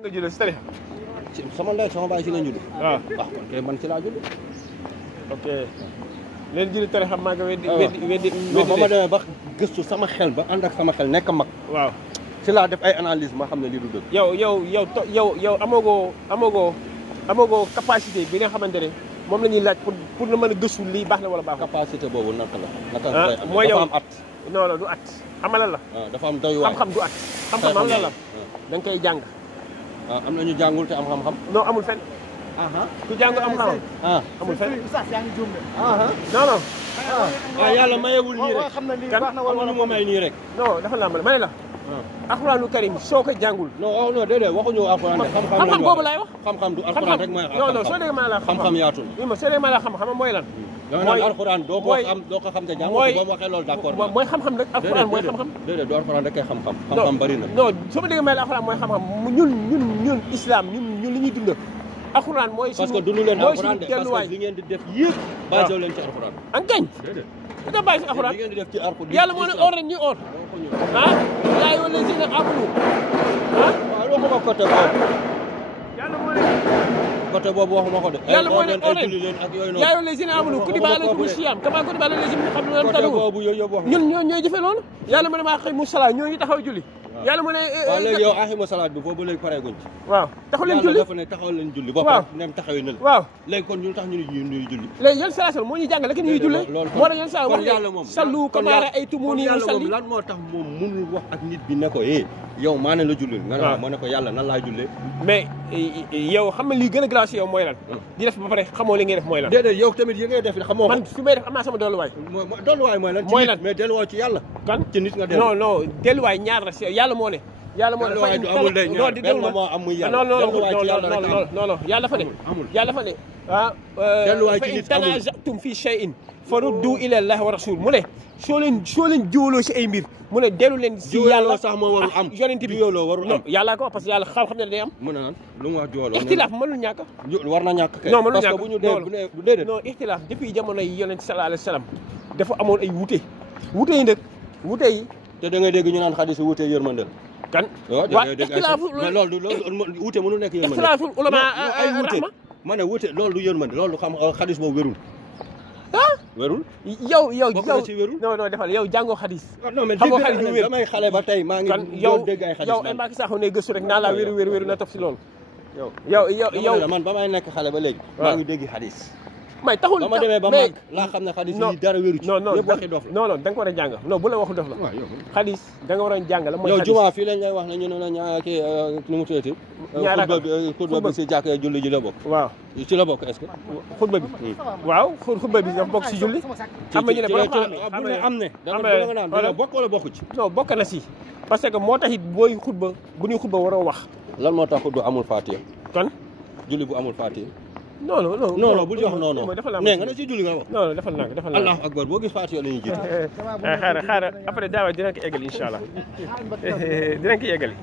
nga julli si tarixa ci sama ndey sama baay ci lañ julli. waaw kon kay man ci laa julli. ok leen julli tarixa maa nga weddi non ba ma demee ba gëstu sama xel ba ànd ak sama xel nekk mag. waaw ci laa def ay analyse ma xam ne lii du dëgg. yow amagoo capacité bi nga xamante ne moom la ñuy laaj pour na mën a gëstu lii baax na wala baaxul. capacité boobu naka la. naka mooy yow dafa am at. non du at xamalal la. dafa am doy waay xam-xam du at. xam-xam am la da nga koy jàng. am na ñu jàngul te am xam-xam. non amul fenn. ku jàngul am xam-xam. amul fenn. non non. yàlla mayewul nii rek. kan amuñu ma may nii rek. non dafa laa ma ne la. alxuraanu karim soo ko jàngul. non déedéet waxuñu alxuraan de. xam-xam boobu laay wax. xam-xam du alxuraan rek mooy. non soo déggee ma la xam-xam yaatu na. soo déggee ma la xam-xam mooy lan. mooy alxuraan doo ko xam te jàng. mooy boo waxee loolu d'accord. mooy xam-xam rek alxuraan mooy xam-xam. déedéet du alxuraan rek kay xam-xam. xam-xam bari na. non soo ma déggee ma la alxuraan mooy xam-xam ñun islam ñun li ñuy dund. alxuraan mooy suñu parce que dundu leen alxuraan de delluwaay parce que li ngeen di def yëpp. basé leen ci alxuraan. an kañ. da nga bàyyi si alxuraan li ngeen di def ci alxuraan. yàlla moo ne or rek ñuy or. yaa ayyuha llaziina aamanu. waaw waxuma côté boobu. yàlla moo ne. côté boobu waxuma ko de. yàlla moo ne or rek ak yooyu noonu. yaa ayyuha llaziina aamanu kutiba alaykumu siyaam kamaa kutiba alal laziina min qablikum côté boobu yooyu yëpp wax ñun ñooy jëfee loolu. yàlla mu ne maa aqiimu salaat ñoo ngi taxaw julli. yàlla mu ne. waaw léegi yow aqiimu salaat bi boobu léegi pareeguñ ci. waaw taxaw leen julli yàlla dafa ne taxaw leen julli. ba pare nem taxawee na la. waaw léegi kon ñu tax ñu ñuy julli. léegi yéen salaat moo ñuy jàngale ki ñuy jullee. moo tax yéen salaat wax yàlla moom sallu kamaa ra'aytumuunii usalli. lan moo tax moom mënul wax ak nit bi ne ko yow maa ne la jullil. nga ne ma ne ko yàlla nan laa jullee. mais yow xam nga lii gën a grâce yow mooy lan. di def ba pare xamoo li ngay def mooy lan. déedéet yow tamit yi ngay def xamoo ko. man fi may def am naa sama delluwaay. delluwaay mooy lan. mooy lan mais delluwaay ci yàlla. kan ci nit nga dellu. non delluwaay ñaar la si yàlla moo ne. yàlla moo ne delluwaay du amul de ñaar benn moo am muy yàlla. non yàlla fa ne. yàlla fa ne delluwaay ci nit fa in tanaazatum fi shay'in faruddu ila llahi wa rasul mu ne soo leen jiwloo si ay mbir mu ne dellu leen si yàlla sax moo warul am yonent bi jiwloo warul am yàlla ko wax parce que yàlla xam ne day am mu ne naan lu mu wax jiwloo ixtilaaf mënul ñàkk war na ñàkk kay non mënul parce que ñàkk bu ñu dee déedéet non ixtilaaf depuis jamono yi yonent sallallahu alayhi wa sallam dafa amoon ay wute yi nag wute yi te da ngay dégg ñu naan xadis wute yërmandel kan waaw ixtilaafu mais loolu wute mënul nekk yërmandel ixtilaaful ulama ay wute ma ne wute loolu du yërmande loolu xam xadis boobu wérul wérul yow ci wérul non defal yow jàngoo xadis non mais xamoo xadis bu wér damay xale ba tey maa ngi doon dégg ay xadis yow ay Mbacké Sakho ne gëstu rek naa laa wéru na topp si loolu yow man ba may nekk xale ba léegi maa ngi dégg xadis may taxul ba ma demee ba màgg laa xam ne xadis yi dara wéru ci yëpp waxi dof la non da nga ko war a jàng non bu la waxu dof la xadis da nga war a jàng la mooy yow juma fii lañ lay wax ne ñu ne la ñaa kii nu mu tuddati xutba bi si jàkk julli ji la bokk waaw ci la bokk est-ce que xutba bi waaw xutba bi dafa bokk si julli xam nga ñu ne bu ne am ne danga naan dina bokk wala bokku ci non bokk na si parce que moo tax it booy xutba bu ñuy xutba waroo wax lan moo tax xutba amul fatiha kon julli bu amul fatiha non bul wax non nee nga ne ci julli nga wax non defal naa allahu akbar boo gis fatiha la ñuy jiite xaaral après daawa dinañ ko eggali incha allah dinañ ko eggali